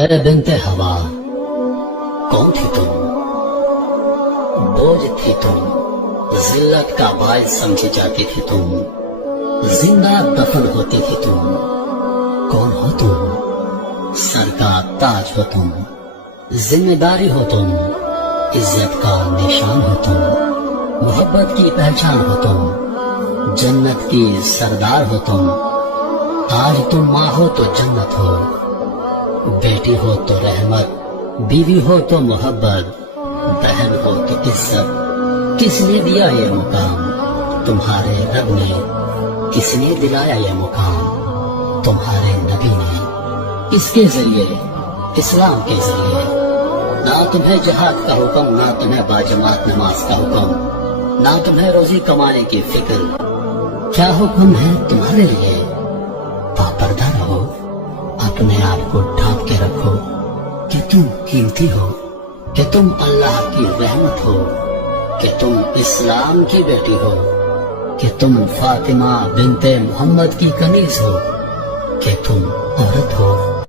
اے بنتے ہوا کون تھی تم؟ بوجھ تھی تم، ذلت کا باعث سمجھی جاتی تھی تم، زندہ دفن ہوتی تھی تم۔ کون ہو تم؟ سر کا تاج ہو تم، ذمہ داری ہو تم، عزت کا نشان ہو تم، محبت کی پہچان ہو تم، جنت کی سردار ہو تم۔ آج تم ماں ہو تو جنت ہو، بیٹی ہو تو رحمت، بیوی ہو تو محبت، بہن ہو تو عزت۔ کس نے دیا یہ مقام؟ تمہارے رب نے۔ کس نے دلایا یہ مقام؟ تمہارے نبی نے۔ اس کے ذریعے، اسلام کے ذریعے، نہ تمہیں جہاد کا حکم، نہ تمہیں باجماعت نماز کا حکم، نہ تمہیں روزی کمانے کی فکر۔ کیا حکم ہے تمہارے لیے؟ پردہ رہو، اپنے آپ کو ڈھانپ کے رکھو کہ تم قیمتی ہو، کہ تم اللہ کی رحمت ہو، کہ تم اسلام کی بیٹی ہو، کہ تم فاطمہ بنت محمد کی کنیز ہو، کہ تم عورت ہو۔